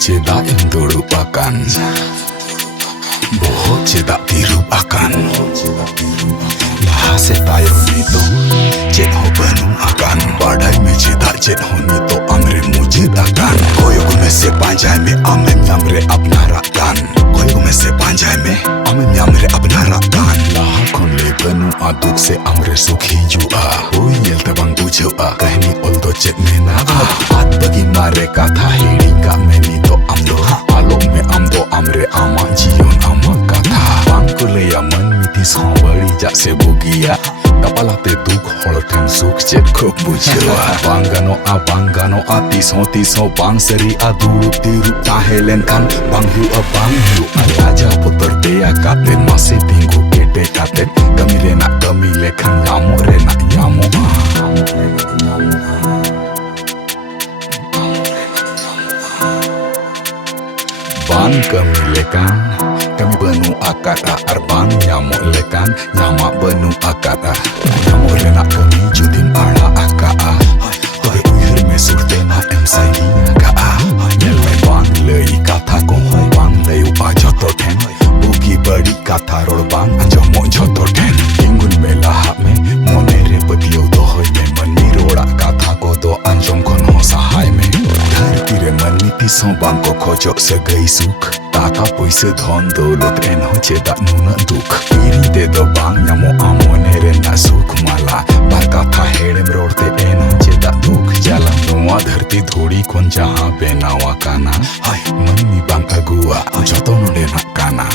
Cedak yang terlupakan, bohong cedak dilupakan. Lahase tayong nito, ced ho banung akan. Badai me cedak ced ho nito amre mujid akan. Koyo ko me se panjai me ame nyamre apna rakan. Koyo ko me se panjai me ame nyamre apna rakan. Laha kon le banung aduk se amre sukh hijua. Oi yel tabang bujua, kahini oldo ced mena. At bagi mare katha hiring ka me nito amdo. Along me amdo amre ama jion ama katha. Bangko leya man miti sawari jak se bugia. Kapala te duk hol ten suk ced kok bujua. Bangano a tiso bang seri a durup tirup tahelen kan. Bang hiu a alaja putar teya katen masih tinggu kete katen. Kami lekan nyamo rena nyamo. Bang kami lekan, kami benu akata arbang nyamuk lekan, nyamak benu akata. Nyamuk rena kami judim ara akaa. Hoy uyur me surtena em saidina kaa. Nyel me bang lei kata ko hoy bang lei upa joto ten. Bugi badi kata rol bang anjomok joto ten. Ingun me lahap me mone re badiyo do hoy me mani roda kata ko do anjom kono sahai me. Dharti re mani tiso bang ko khojok sagai suk. Taka poise dhon daulat enho cedak nuna duk. Iri te do bang nyamo amone re na suk mala. Bar katha hedem rodte enho cedak duk jala. Noa dharti dhodi kon jaha benawa kana. Hai mani bang agua joto node nak kana.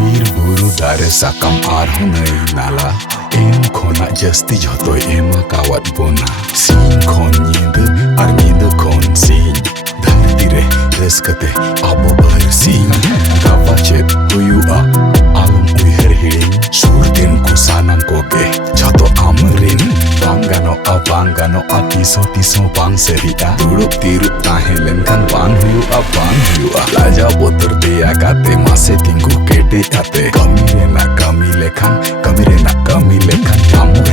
Bir buru dare sakam arho nai nala. Em khona jasti joto ema kawat bona. Sin khon nyinda ar nyinda khon sin. Dharti re reskate abo bersih. Kawa ced huyua alam uyher hiring. Surtin kusanan koge joto amrin. Bangano a tiso bang seria. Durup tirup tahelen kan bang huyua. Laja botor teya kate mase tinggu kete kate. Kami rena kami lekan, nyamuk